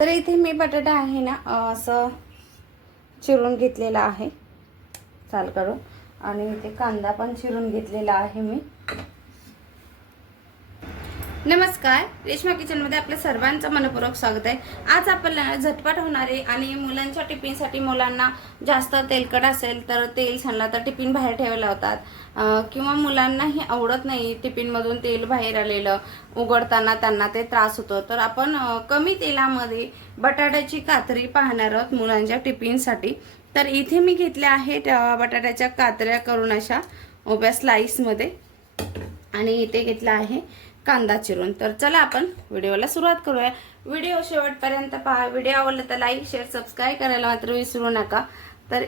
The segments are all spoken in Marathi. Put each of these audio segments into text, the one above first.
तर इथे मी बटाटा आहे ना असं चिरून घेतलेला आहे साल काढून, आणि इथे कांदा पण चिरून घेतलेला आहे मी. नमस्कार, रेश्मा किचनमध्ये आपल्या सर्वांचं मनपूर्वक स्वागत आहे. आज आपल्याला झटपट होणारे आणि मुलांच्या टिफिनसाठी, मुलांना जास्त तेलकट असेल तर तेल सांडला तर टिफिन बाहेर ठेवायला लावतात, किंवा मुलांनाही आवडत नाही टिफिनमधून तेल बाहेर आलेलं, उघडताना त्यांना ते त्रास होतो. तर आपण कमी तेलामध्ये बटाट्याची कातरी पाहणार आहोत मुलांच्या टिफिनसाठी. तर इथे मी घेतल्या आहेत बटाट्याच्या कातऱ्या करून अशा उभ्या स्लाइसमध्ये, आणि इथे घेतला आहे कांदा चिरून. तर चला आपण व्हिडिओला सुरुवात करूया. व्हिडिओ शेवटपर्यंत पहा. व्हिडिओ आवडला तर लाईक, शेअर, सबस्क्राईब करायला मात्र विसरू नका. तर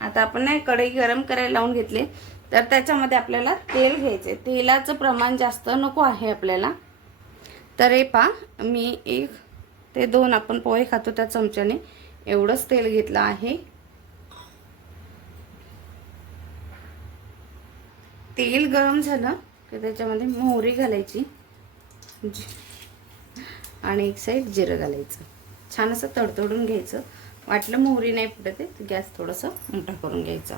आता आपण नाही कढई गरम करायला लावून घेतले, तर त्याच्यामध्ये आपल्याला तेल घ्यायचे. तेलाचं प्रमाण जास्त नको आहे आपल्याला. तर हे पहा, मी 1 ते 2 आपण पोहे खातो त्या चमच्याने एवढंच तेल घेतलं आहे. तेल गरम झालं की त्याच्यामध्ये मोहरी घालायची आणि एक साईड जिरं घालायचं. छान असं तडतडून घ्यायचं. वाटलं मोहरी नाही फुटत आहे तर गॅस थोडंसं मोठा करून घ्यायचा.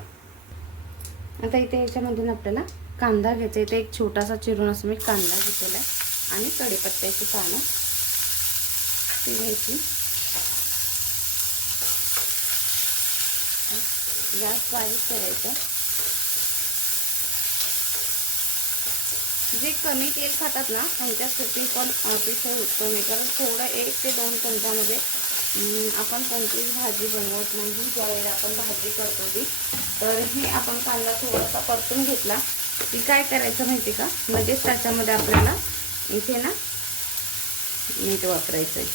आता इथे याच्यामधून आपल्याला कांदा घ्यायचा. इथे एक छोटासा चिरून असं मी कांदा घेतलेला आहे, आणि कढीपत्त्याची पानं ती घ्यायची. गॅस बारीक करायचा. जे कमी तेल खातात ना त्यांच्यासाठी पण अतिशय उत्तम आहे, कारण थोडं 1 ते 2 चमच्यामध्ये आपण कोणतीच भाजी बनवत नाही. ज्यावेळेला आपण भाजी करतो ती, तर हे आपण कांदा थोडासा परतून घेतला की काय करायचं माहिती का, लगेच त्याच्यामध्ये आपल्याला इथे ना मीठ वापरायचं आहे.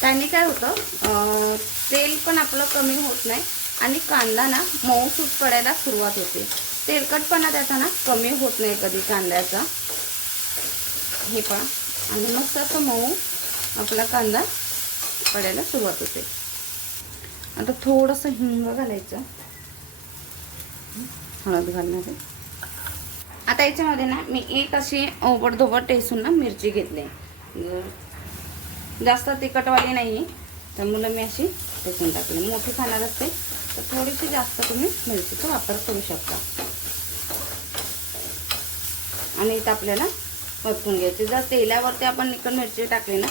त्याने काय होतं, तेल पण आपलं कमी होत नाही आणि कांदा ना मऊसूत पडायला सुरुवात होते. तेलकटपणा त्याचा ना कमी होत नाही कधी कांद्याचा. हे पहा, आणि मस्त असं मऊ आपला कांदा पडायला सुरुवात होते. आता थोडंसं हिंग घालायचं, हळद घालणार. आता याच्यामध्ये ना मी एक अशी ओबडधोबड टेसून ना मिरची घेतली. जास्त तिखटवाली नाही तर मुलं मी अशी टेसून टाकली. मोठी खाणार असते तर थोडीशी जास्त तुम्ही मिरचीचा वापर करू शकता. आणि इथं आपल्याला परतून घ्यायचे. जर तेलावरती आपण निकन मिरची टाकली ना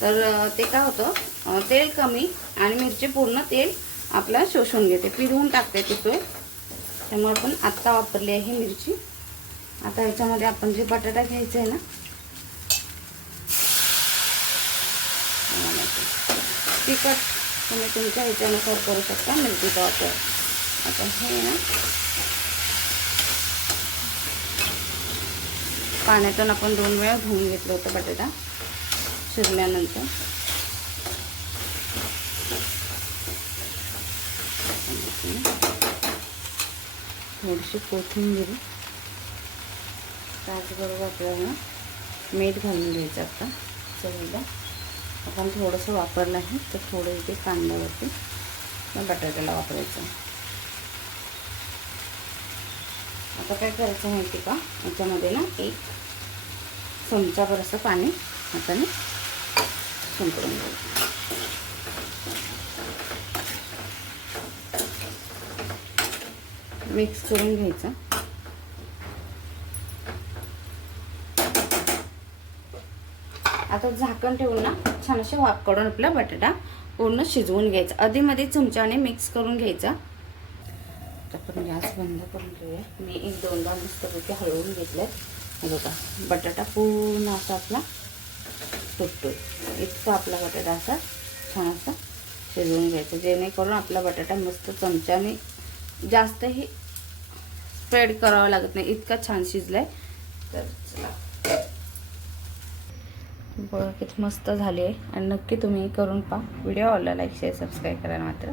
तर ते काय होतं, तेल कमी आणि मिरची पूर्ण तेल आपला शोषून घेते, पिरवून टाकते तिथे. त्यामुळे आपण आत्ता वापरली आहे मिरची. आता ह्याच्यामध्ये आपण जे बटाटा घ्यायचा आहे ना, तिखट तुम्ही तुमच्या ह्याच्यानुसार करू शकता मिरचीचा वापर. आता हे ना पाण्यातून आपण 2 वेळा धुवून घेतलं होतं बटाटा शिजल्यानंतर. थोडीशी कोथिंबीर, त्याचबरोबर आपल्याला मीठ घालून घ्यायचं. आता चवीला आपण थोडंसं वापरलं आहे तर थोडं इथे कांद्यावरती बटाट्याला वापरायचं. आता काय करायचं माहिती का, याच्यामध्ये ना 1 चमचाभर असं पाणी हाताने शिंपडून घ्यायचं. मिक्स करून घ्यायचं. आता झाकण ठेवून ना छान असे वाफ काढून आपला बटाटा पूर्ण शिजवून घ्यायचा. आधीमध्ये चमच्याने मिक्स करून घ्यायचा. आपण गॅस बंद करून घेऊया. मी 1-2दा मस्तपैकी हलवून घेतले. हे बघा, बटाटा पूर्ण असा आपला तुटतोय. इतका आपला बटाटा असा छान असा शिजवून घ्यायचा, जेणेकरून आपला बटाटा मस्त चमच्याने जास्तही स्प्रेड करावं लागत नाही, इतका छान शिजलाय. तर चला बघा किती मस्त झाली आहे, आणि नक्की तुम्ही करून पहा. व्हिडिओ आवडला लाईक, शेअर, सबस्क्राईब करायला मात्र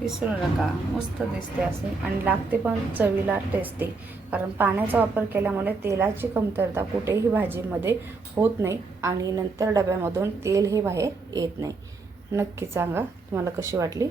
विसरू नका. मस्त दिसते असे आणि लागते पण चवीला टेस्टी, कारण पाण्याचा वापर केल्यामुळे तेलाची कमतरता कुठेही भाजीमध्ये होत नाही, आणि नंतर डब्यामधून तेल हे बाहेर येत नाही. नक्की सांगा तुम्हाला कशी वाटली.